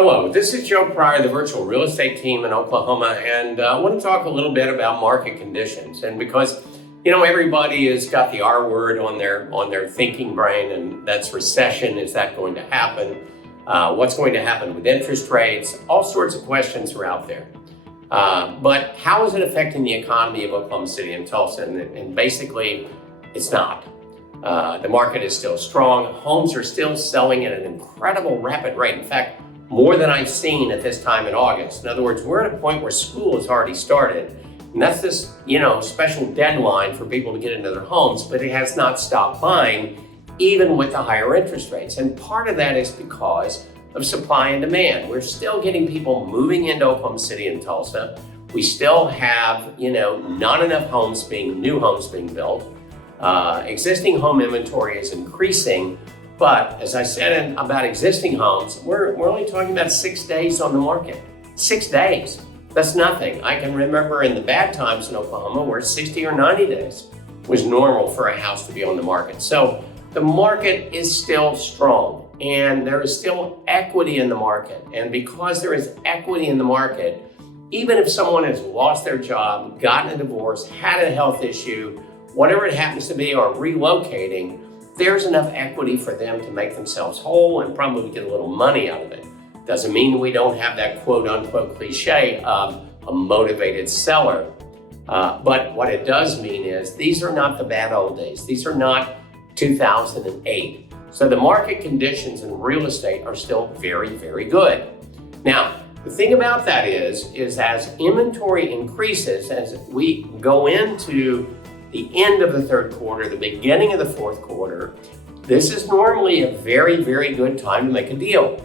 Hello, this is Joe Pryor, the virtual real estate team in Oklahoma, and I want to talk a little bit about market conditions. And because, everybody has got the R word on their thinking brain, and that's recession. Is that going to happen? What's going to happen with interest rates? All sorts of questions are out there. But how is it affecting the economy of Oklahoma City and Tulsa? And basically, it's not. The market is still strong. Homes are still selling at an incredible rapid rate. In fact, more than I've seen at this time in August. In other words, we're at a point where school has already started. And that's this, special deadline for people to get into their homes, but it has not stopped buying, even with the higher interest rates. And part of that is because of supply and demand. We're still getting people moving into Oklahoma City and Tulsa. We still have, not enough new homes being built. Existing home inventory is increasing. But as I said about existing homes, we're only talking about 6 days on the market. 6 days. That's nothing. I can remember in the bad times in Oklahoma where 60 or 90 days was normal for a house to be on the market. So the market is still strong and there is still equity in the market. And because there is equity in the market, even if someone has lost their job, gotten a divorce, had a health issue, whatever it happens to be, or relocating, there's enough equity for them to make themselves whole and probably get a little money out of it. Doesn't mean we don't have that quote unquote cliche of a motivated seller. But what it does mean is these are not the bad old days. These are not 2008. So the market conditions in real estate are still very, very good. Now, the thing about that is as inventory increases, as we go into the end of the third quarter, the beginning of the fourth quarter, this is normally a very, very good time to make a deal.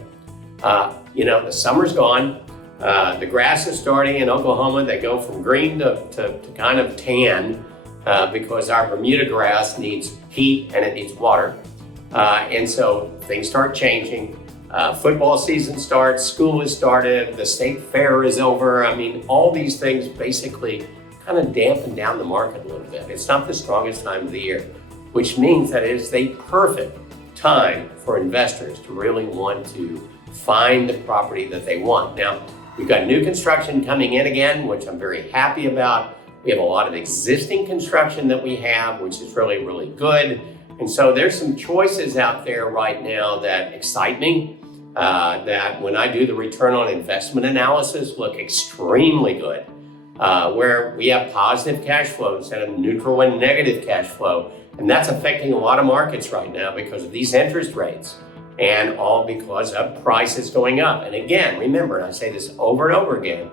The summer's gone. The grass is starting in Oklahoma. They go from green to kind of tan because our Bermuda grass needs heat and it needs water. And so things start changing. Football season starts, school has started, the state fair is over. All these things basically kind of dampen down the market a little bit. It's not the strongest time of the year, which means that it is the perfect time for investors to really want to find the property that they want. Now, we've got new construction coming in again, which I'm very happy about. We have a lot of existing construction that we have, which is really, really good. And so there's some choices out there right now that excite me, that when I do the return on investment analysis look extremely good. Where we have positive cash flow instead of neutral and negative cash flow. And that's affecting a lot of markets right now because of these interest rates and all because of prices going up. And again, remember, and I say this over and over again,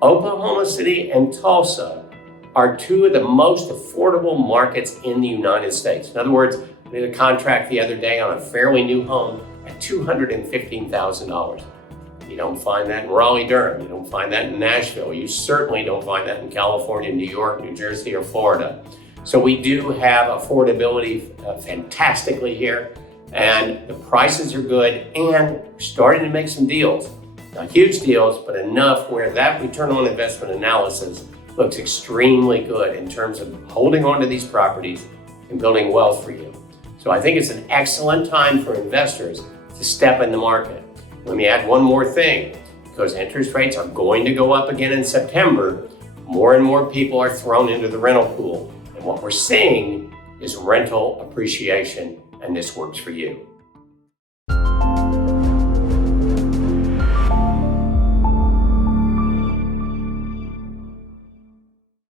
Oklahoma City and Tulsa are two of the most affordable markets in the United States. In other words, I did a contract the other day on a fairly new home at $215,000. You don't find that in Raleigh-Durham. You don't find that in Nashville. You certainly don't find that in California, New York, New Jersey, or Florida. So we do have affordability fantastically here, and the prices are good, and we're starting to make some deals. Not huge deals, but enough where that return on investment analysis looks extremely good in terms of holding on to these properties and building wealth for you. So I think it's an excellent time for investors to step in the market. Let me add one more thing. Because interest rates are going to go up again in September, more and more people are thrown into the rental pool. And what we're seeing is rental appreciation, and this works for you.